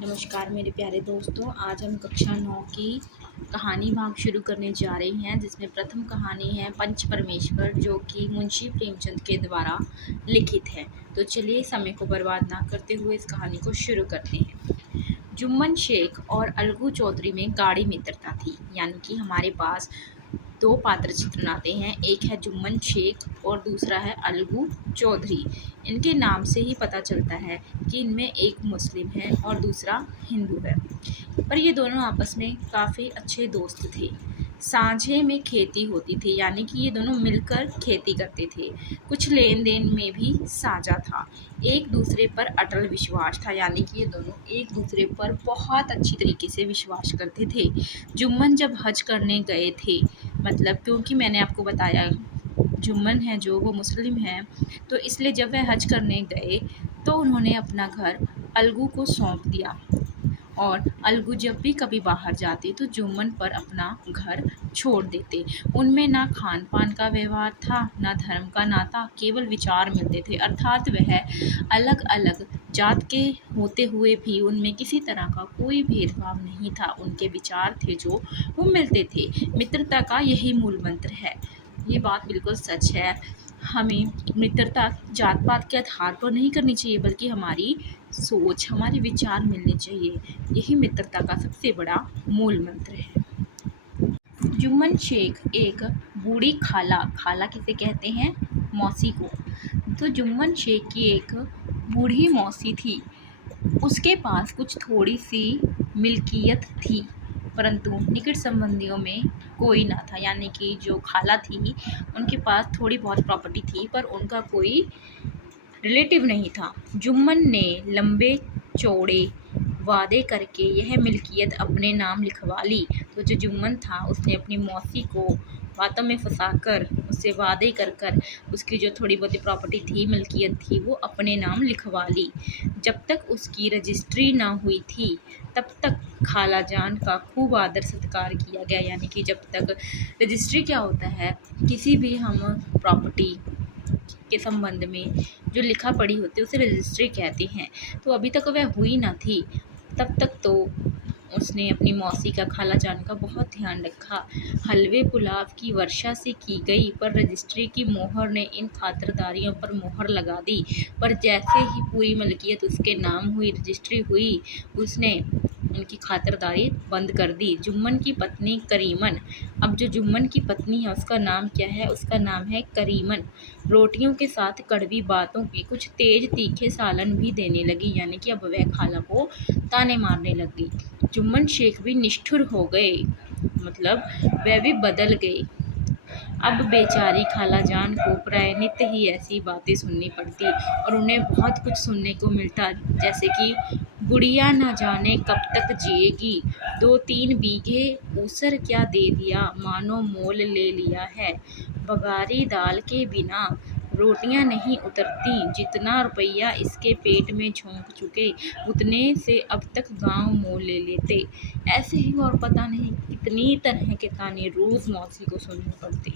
नमस्कार मेरे प्यारे दोस्तों। आज हम कक्षा 9 की कहानी भाग शुरू करने जा रहे हैं, जिसमें प्रथम कहानी है पंच परमेश्वर, जो कि मुंशी प्रेमचंद के द्वारा लिखित है। तो चलिए समय को बर्बाद ना करते हुए इस कहानी को शुरू करते हैं। जुम्मन शेख और अलगू चौधरी में गाढ़ी मित्रता थी। यानी कि हमारे पास दो पात्र चित्रण आते हैं, एक है जुम्मन शेख और दूसरा है अलगू चौधरी। इनके नाम से ही पता चलता है कि इनमें एक मुस्लिम है और दूसरा हिंदू है। पर ये दोनों आपस में काफ़ी अच्छे दोस्त थे। साझे में खेती होती थी, यानी कि ये दोनों मिलकर खेती करते थे। कुछ लेन देन में भी साझा था। एक दूसरे पर अटल विश्वास था, यानी कि ये दोनों एक दूसरे पर बहुत अच्छी तरीके से विश्वास करते थे। जुम्मन जब हज करने गए थे, मतलब क्योंकि मैंने आपको बताया जुम्मन है जो वो मुस्लिम है, तो इसलिए जब वह हज करने गए तो उन्होंने अपना घर अलगू को सौंप दिया। और अलगू जब भी कभी बाहर जाते तो जुम्मन पर अपना घर छोड़ देते। उनमें ना खान पान का व्यवहार था, ना धर्म का नाता, केवल विचार मिलते थे। अर्थात वह अलग अलग जात के होते हुए भी उनमें किसी तरह का कोई भेदभाव नहीं था। उनके विचार थे जो वो मिलते थे। मित्रता का यही मूल मंत्र है। ये बात बिल्कुल सच है। हमें मित्रता जात पात के आधार पर नहीं करनी चाहिए, बल्कि हमारी सोच, हमारे विचार मिलने चाहिए। यही मित्रता का सबसे बड़ा मूल मंत्र है। जुम्मन शेख एक बूढ़ी खाला, खाला किसे कहते हैं? मौसी को। तो जुम्मन शेख की एक बूढ़ी मौसी थी। उसके पास कुछ थोड़ी सी मिल्कियत थी, परंतु निकट संबंधियों में कोई ना था। यानी कि जो खाला थी उनके पास थोड़ी बहुत प्रॉपर्टी थी, पर उनका कोई रिलेटिव नहीं था। जुम्मन ने लंबे चौड़े वादे करके यह मिल्कियत अपने नाम लिखवा ली। तो जो जुम्मन था उसने अपनी मौसी को बातों में फंसाकर उससे वादे कर कर उसकी जो थोड़ी बहुत प्रॉपर्टी थी, मिल्कियत थी, वो अपने नाम लिखवा ली। जब तक उसकी रजिस्ट्री ना हुई थी तब तक खाला जान का खूब आदर सत्कार किया गया। यानी कि जब तक रजिस्ट्री क्या होता है, किसी भी हम प्रॉपर्टी के संबंध में जो लिखा पढ़ी होती है उसे रजिस्ट्री कहते हैं। तो अभी तक वह हुई ना थी, तब तक तो उसने अपनी मौसी का, खाला जान का बहुत ध्यान रखा। हलवे पुलाव की वर्षा से की गई, पर रजिस्ट्री की मोहर ने इन खातिरदारियों पर मोहर लगा दी। पर जैसे ही पूरी मलकियत उसके नाम हुई, रजिस्ट्री हुई, उसने उनकी खातिरदारी बंद कर दी। जुम्मन की पत्नी करीमन, अब जो जुम्मन की पत्नी है उसका नाम क्या है? उसका नाम है करीमन। रोटियों के साथ कड़वी बातों के कुछ तेज तीखे सालन भी देने लगी। यानी कि अब वह खाला को ताने मारने लगी। जुम्मन शेख भी निष्ठुर हो गए, मतलब वह भी बदल गए। अब बेचारी खाला जान को प्राय नित्य ही ऐसी बातें सुननी पड़ती और उन्हें बहुत कुछ सुनने को मिलता, जैसे कि गुड़िया न जाने कब तक जिएगी, 2-3 बीघे ऊसर क्या दे दिया, मानो मोल ले लिया है, बघारी दाल के बिना रोटियां नहीं उतरती, जितना रुपया इसके पेट में झोंक चुके उतने से अब तक गांव मोल ले लेते। ऐसे ही और पता नहीं कितनी तरह के ताने रोज मौसी को सुनने पड़ते।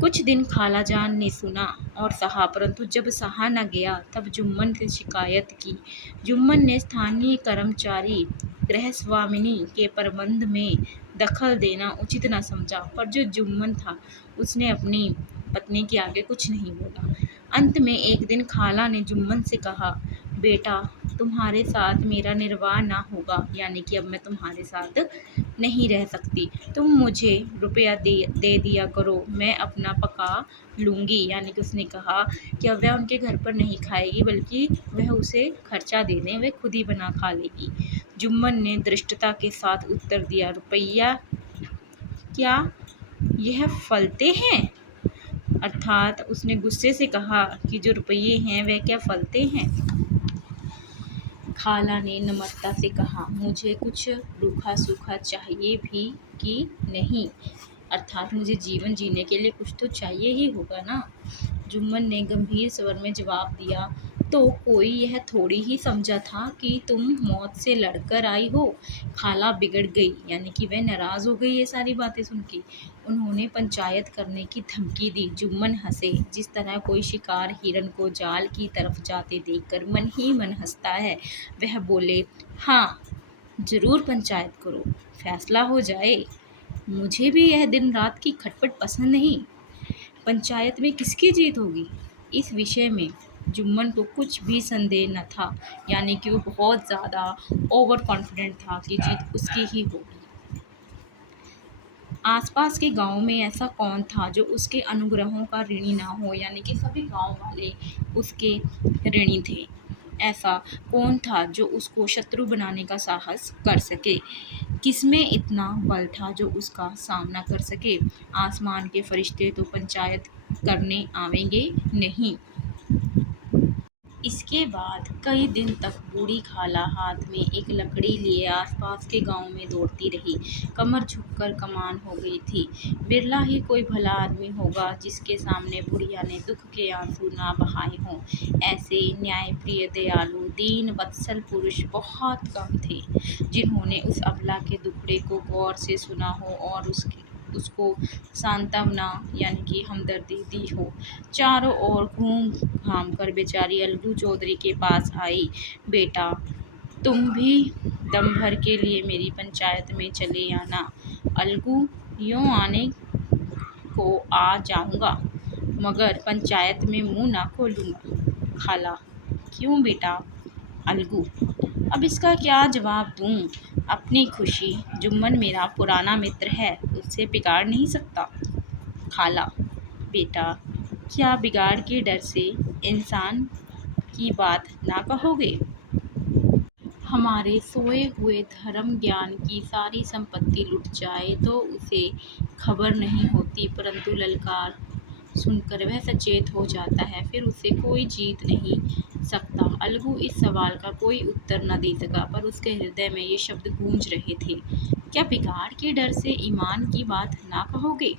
कुछ दिन खाला जान ने सुना और सहा, परंतु जब सहा न गया तब जुम्मन से शिकायत की। जुम्मन ने स्थानीय कर्मचारी गृहस्वामिनी के प्रबंध में दखल देना उचित न समझा, पर जो जुम्मन था उसने अपनी पत्नी के आगे कुछ नहीं बोला। अंत में एक दिन खाला ने जुम्मन से कहा, बेटा तुम्हारे साथ मेरा निर्वाह ना होगा, यानी कि अब मैं तुम्हारे साथ नहीं रह सकती। तुम मुझे रुपया दे दिया करो, मैं अपना पका लूँगी। यानी कि उसने कहा कि अब वह उनके घर पर नहीं खाएगी, बल्कि वह उसे खर्चा दे दें, वह खुद ही बना खा लेगी। जुम्मन ने धृष्टता के साथ उत्तर दिया, रुपया क्या यह फलते हैं? अर्थात उसने गुस्से से कहा कि जो रुपये हैं वह क्या फलते हैं? खाला ने नम्रता से कहा, मुझे कुछ रूखा सूखा चाहिए भी कि नहीं, अर्थात मुझे जीवन जीने के लिए कुछ तो चाहिए ही होगा ना। जुम्मन ने गंभीर स्वर में जवाब दिया, तो कोई यह थोड़ी ही समझा था कि तुम मौत से लड़कर आई हो। खाला बिगड़ गई, यानी कि वह नाराज़ हो गई ये सारी बातें सुन के। उन्होंने पंचायत करने की धमकी दी। जुम्मन हंसे, जिस तरह कोई शिकार हिरन को जाल की तरफ जाते देखकर मन ही मन हंसता है। वह बोले, हाँ जरूर पंचायत करो, फैसला हो जाए। मुझे भी यह दिन रात की खटपट पसंद नहीं। पंचायत में किसकी जीत होगी, इस विषय में जुम्मन को कुछ भी संदेह न था। यानी कि वो बहुत ज़्यादा ओवर कॉन्फिडेंट था कि जीत उसकी ही होगी। आसपास के गांव में ऐसा कौन था जो उसके अनुग्रहों का ऋणी ना हो, यानी कि सभी गांव वाले उसके ऋणी थे। ऐसा कौन था जो उसको शत्रु बनाने का साहस कर सके। किसमें इतना बल था जो उसका सामना कर सके। आसमान के फरिश्ते तो पंचायत करने आवेंगे नहीं। इसके बाद कई दिन तक बूढ़ी खाला हाथ में एक लकड़ी लिए आसपास के गांव में दौड़ती रही। कमर झुककर कमान हो गई थी। बिरला ही कोई भला आदमी होगा जिसके सामने बुढ़िया ने दुख के आंसू ना बहाए हों। ऐसे न्यायप्रिय, दयालु, दीन वत्सल पुरुष बहुत कम थे जिन्होंने उस अबला के दुखड़े को गौर से सुना हो और उसको सांत्वना यानी कि हमदर्दी दी हो। चारों ओर घूम घाम कर बेचारी अलगू चौधरी के पास आई। बेटा, तुम भी दम भर के लिए मेरी पंचायत में चले आना। अलगू, यूँ आने को आ जाऊंगा मगर पंचायत में मुंह ना खोलूंगा। खाला, क्यों बेटा? अलगू, अब इसका क्या जवाब दूं? अपनी खुशी, जुम्मन मेरा पुराना मित्र है, उससे बिगाड़ नहीं सकता। खाला, बेटा, क्या बिगाड़ के डर से इंसान की बात ना कहोगे? हमारे सोए हुए धर्म ज्ञान की सारी संपत्ति लुट जाए तो उसे खबर नहीं होती, परंतु ललकार सुनकर वह सचेत हो जाता है, फिर उसे कोई जीत नहीं सकता। अलगू इस सवाल का कोई उत्तर न दे सका, पर उसके हृदय में ये शब्द गूंज रहे थे, क्या बिगाड़ के डर से ईमान की बात ना कहोगे?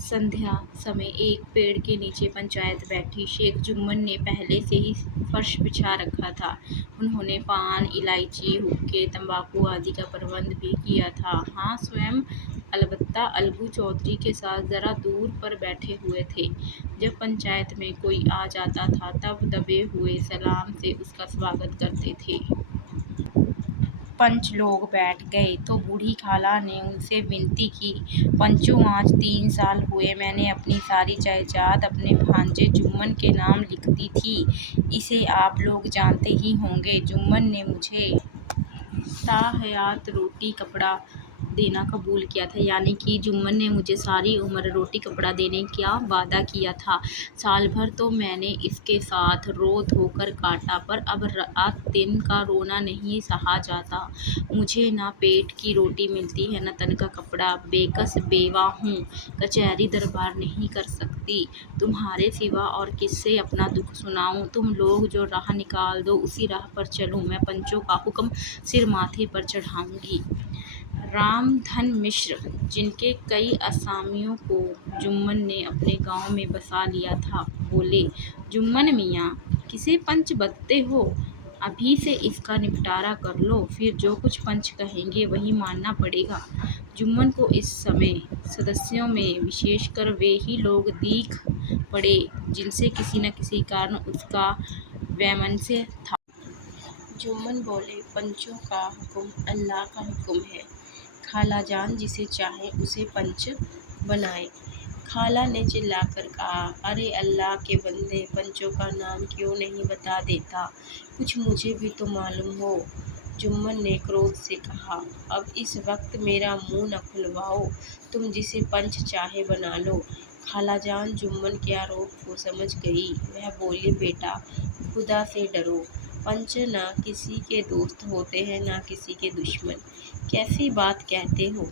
संध्या समय एक पेड़ के नीचे पंचायत बैठी। शेख जुम्मन ने पहले से ही फर्श बिछा रखा था। उन्होंने पान, इलायची, हुक्के, तंबाकू आदि का प्रबंध भी किया था। हाँ, स्वयं अलबत्ता अलगू चौधरी के साथ जरा दूर पर बैठे हुए थे। जब पंचायत में कोई आ जाता था तब दबे हुए सलाम से उसका स्वागत करते थे। पंच लोग बैठ गए तो बूढ़ी खाला ने उनसे विनती की, पंचों, आज 3 साल हुए मैंने अपनी सारी जायदाद अपने भांजे जुम्मन के नाम लिख दी थी। इसे आप लोग जानते ही होंगे। जुम्मन ने मुझे ताहयात रोटी कपड़ा देना कबूल किया था, यानी कि जुम्मन ने मुझे सारी उम्र रोटी कपड़ा देने का वादा किया था। साल भर तो मैंने इसके साथ रो धोकर काटा, पर अब रात दिन का रोना नहीं सहा जाता। मुझे ना पेट की रोटी मिलती है न तन का कपड़ा। बेकस बेवा हूँ, कचहरी दरबार नहीं कर सकती। तुम्हारे सिवा और किससे अपना दुख सुनाऊं? तुम लोग जो राह निकाल दो उसी राह पर चलूं। मैं पंचों का हुक्म सिर माथे पर चढ़ाऊंगी। रामधन मिश्र, जिनके कई असामियों को जुम्मन ने अपने गांव में बसा लिया था, बोले, जुम्मन मियाँ, किसे पंच बदते हो? अभी से इसका निपटारा कर लो, फिर जो कुछ पंच कहेंगे वही मानना पड़ेगा। जुम्मन को इस समय सदस्यों में विशेषकर वे ही लोग दीख पड़े जिनसे किसी न किसी कारण उसका वैमनस्य था। जुम्मन बोले, पंचों का हुक्म अल्लाह का हुक्म है। खाला जान जिसे चाहे उसे पंच बनाए। खाला ने चिल्लाकर कहा, अरे अल्लाह के बंदे, पंचों का नाम क्यों नहीं बता देता? कुछ मुझे भी तो मालूम हो। जुम्मन ने क्रोध से कहा, अब इस वक्त मेरा मुंह न खुलवाओ, तुम जिसे पंच चाहे बना लो। खालाजान जुम्मन के आरोप को समझ गई। वह बोली, बेटा, खुदा से डरो। पंच ना किसी के दोस्त होते हैं ना किसी के दुश्मन। कैसी बात कहते हो?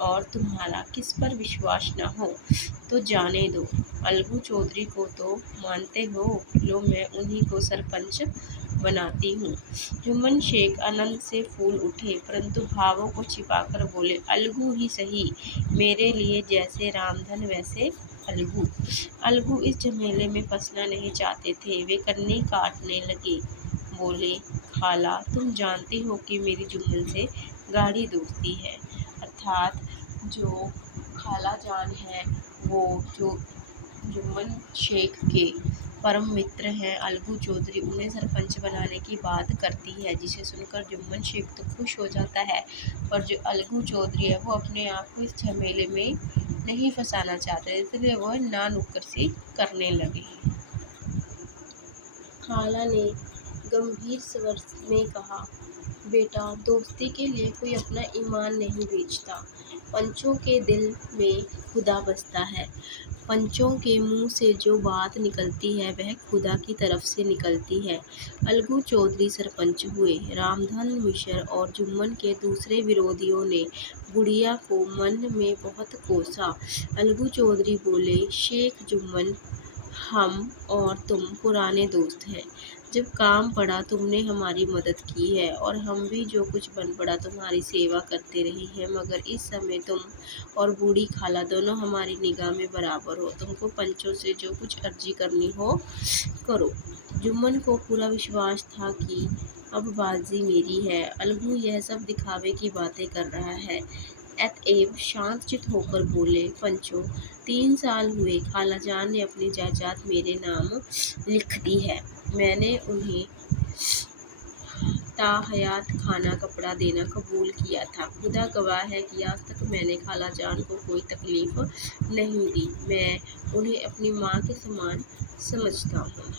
और तुम्हारा किस पर विश्वास न हो तो जाने दो। अलगू चौधरी को तो मानते हो, लो मैं उन्हीं को सरपंच बनाती हूँ। जुम्मन शेख आनंद से फूल उठे, परंतु भावों को छिपाकर बोले, अलगू ही सही, मेरे लिए जैसे रामधन वैसे अलगू अलगू इस झमेले में फंसना नहीं चाहते थे। वे कन्नी काटने लगे। बोले, खाला, तुम जानती हो कि मेरी जुम्मन से गाढ़ी दोस्ती है। अर्थात जो खाला जान है वो जो जुम्मन शेख के परम मित्र हैं। अलगू चौधरी उन्हें सरपंच बनाने की बात करती है, जिसे सुनकर जुम्मन शेख तो खुश हो जाता है, पर जो अलगू चौधरी है वो अपने आप को इस झमेले में नहीं फंसाना चाहते, इसलिए वह ना नुक्करसी करने लगे। खाला ने गंभीर स्वर में कहा, बेटा, दोस्ती के लिए कोई अपना ईमान नहीं बेचता। पंचों के दिल में खुदा बसता है। पंचों के मुंह से जो बात निकलती है वह खुदा की तरफ से निकलती है। अलगू चौधरी सरपंच हुए। रामधन मिश्र और जुम्मन के दूसरे विरोधियों ने बुढ़िया को मन में बहुत कोसा। अलगू चौधरी बोले, शेख जुम्मन, हम और तुम पुराने दोस्त हैं। जब काम पड़ा तुमने हमारी मदद की है और हम भी जो कुछ बन पड़ा तुम्हारी सेवा करते रहे हैं, मगर इस समय तुम और बूढ़ी खाला दोनों हमारी निगाह में बराबर हो। तुमको पंचों से जो कुछ अर्जी करनी हो करो। जुम्मन को पूरा विश्वास था कि अब बाजी मेरी है। अलगू यह सब दिखावे की बातें कर रहा है। अतएव शांतचित्त होकर बोले, पंचों, 3 साल हुए खालाजान ने अपनी जायदाद मेरे नाम लिख दी है। मैंने उन्हें ताहयात खाना कपड़ा देना कबूल किया था। खुदा गवाह है कि आज तक मैंने खालाजान को कोई तकलीफ नहीं दी। मैं उन्हें अपनी माँ के समान समझता हूँ।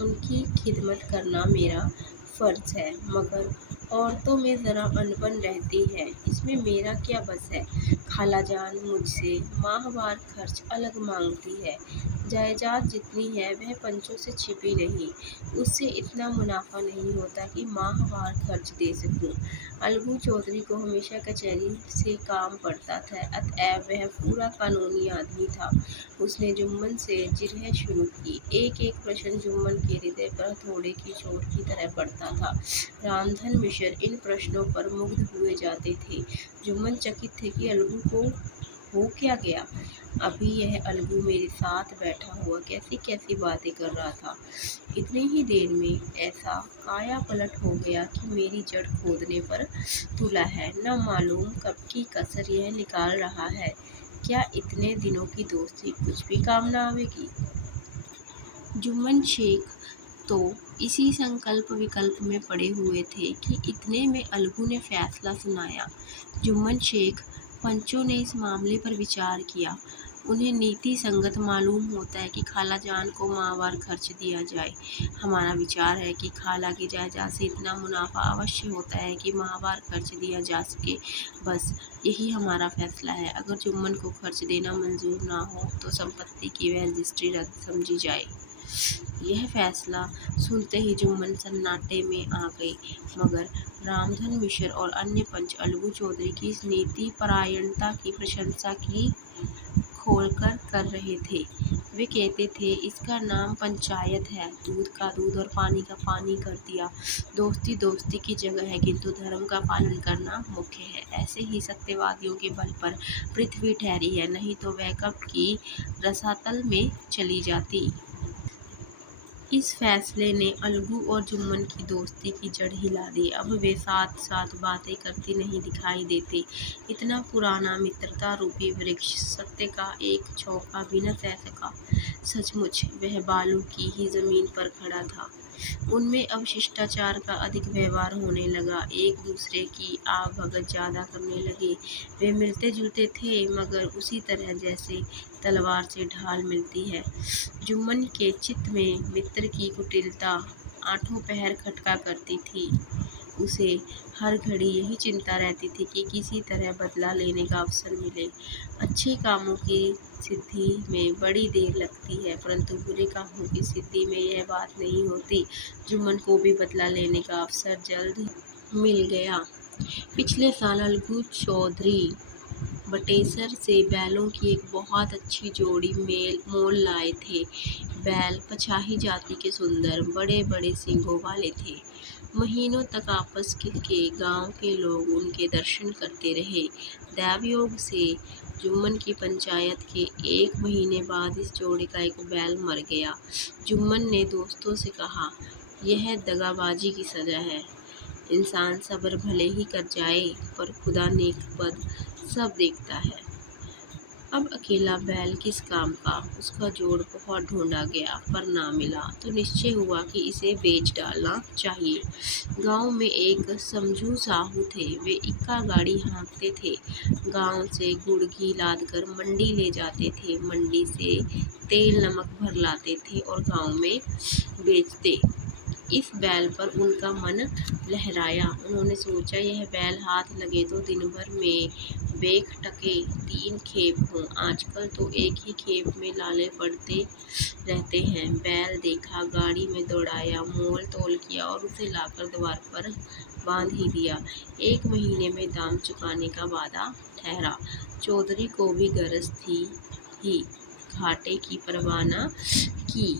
उनकी खिदमत करना मेरा फर्ज है, मगर औरतों में ज़रा अनबन रहती है, इसमें मेरा क्या बस है। खालाजान मुझसे माहवार खर्च अलग मांगती है। जायदाद जितनी है वह पंचों से छिपी नहीं, उससे इतना मुनाफा नहीं होता कि माहवार खर्च दे सकूं। अलगू चौधरी को हमेशा कचहरी से काम पड़ता था, अतएव वह पूरा कानूनी आदमी था। उसने जुम्मन से जिरह शुरू की। एक एक प्रश्न जुम्मन के हृदय पर हथौड़े की चोट की तरह पड़ता था। रामधन मिश्र इन प्रश्नों पर मुग्ध हुए जाते थे। जुम्मन चकित थे कि अलगू को हो क्या गया। अभी यह अलगू मेरे साथ बैठा हुआ कैसी कैसी बातें कर रहा था। इतनी ही देर में ऐसा काया पलट हो गया कि मेरी जड़ खोदने पर तुला है। न मालूम कब की कसर यह निकाल रहा है। क्या इतने दिनों की दोस्ती कुछ भी काम न आवेगी। जुम्मन शेख तो इसी संकल्प विकल्प में पड़े हुए थे कि इतने में अलगू ने फैसला सुनाया। जुम्मन शेख, पंचों ने इस मामले पर विचार किया। उन्हें नीति संगत मालूम होता है कि खालाजान को माहवार खर्च दिया जाए। हमारा विचार है कि खाला की जायदाद से इतना मुनाफा अवश्य होता है कि माहवार खर्च दिया जा सके। बस यही हमारा फैसला है। अगर जुम्मन को खर्च देना मंजूर ना हो तो संपत्ति की वह रजिस्ट्री रद्द समझी जाए। यह फैसला सुनते ही जुम्मन सन्नाटे में आ गए, मगर रामधन मिश्र और अन्य पंच अलगू चौधरी की इस नीति परायणता की प्रशंसा की खोलकर कर रहे थे। वे कहते थे, इसका नाम पंचायत है, दूध का दूध और पानी का पानी कर दिया। दोस्ती दोस्ती की जगह है, किंतु धर्म का पालन करना मुख्य है। ऐसे ही सत्यवादियों के बल पर पृथ्वी ठहरी है, नहीं तो वह कब की रसातल में चली जाती। इस फैसले ने अलगू और जुम्मन की दोस्ती की जड़ हिला दी। अब वे साथ साथ बातें करते नहीं दिखाई देते। इतना पुराना मित्रता रूपी वृक्ष सत्य का एक छौंका भी न सह सका। सचमुच वह बालू की ही जमीन पर खड़ा था। उनमें अब शिष्टाचार का अधिक व्यवहार होने लगा। एक दूसरे की आवभगत ज्यादा करने लगे। वे मिलते जुलते थे, मगर उसी तरह जैसे तलवार से ढाल मिलती है। जुम्मन के चित्त में मित्र की कुटिलता आठों पहर खटका करती थी। उसे हर घड़ी यही चिंता रहती थी कि किसी तरह बदला लेने का अवसर मिले। अच्छे कामों की सिद्धि में बड़ी देर लगती है, परंतु बुरे कामों की सिद्धि में यह बात नहीं होती। जुम्मन को भी बदला लेने का अवसर जल्द मिल गया। पिछले साल अलगू चौधरी बटेसर से बैलों की एक बहुत अच्छी जोड़ी मोल लाए थे। बैल पछाही जाति के सुंदर बड़े बड़े सींगों वाले थे। महीनों तक आपस के गांव के लोग उनके दर्शन करते रहे। दैवयोग से जुम्मन की पंचायत के 1 महीने बाद इस जोड़े का एक बैल मर गया। जुम्मन ने दोस्तों से कहा, यह दगाबाजी की सजा है। इंसान सब्र भले ही कर जाए, पर खुदा नेक बद सब देखता है। अब अकेला बैल किस काम का? उसका जोड़ बहुत ढूंढा गया, पर ना मिला, तो निश्चय हुआ कि इसे बेच डालना चाहिए। गांव में एक समझू साहू थे। वे इक्का गाड़ी हाँकते थे। गांव से गुड़ घी लादकर मंडी ले जाते थे। मंडी से तेल नमक भर लाते थे और गांव में बेचते। इस बैल पर उनका मन लहराया। उन्होंने सोचा, यह बैल हाथ लगे तो दिन भर में बेख टके 3 खेप हों। आजकल तो एक ही खेप में लाले पड़ते रहते हैं। बैल देखा, गाड़ी में दौड़ाया, मोल तोल किया और उसे लाकर द्वार पर बांध ही दिया। 1 महीने में दाम चुकाने का वादा ठहरा। चौधरी को भी गरज थी ही, घाटे की परवाह न की।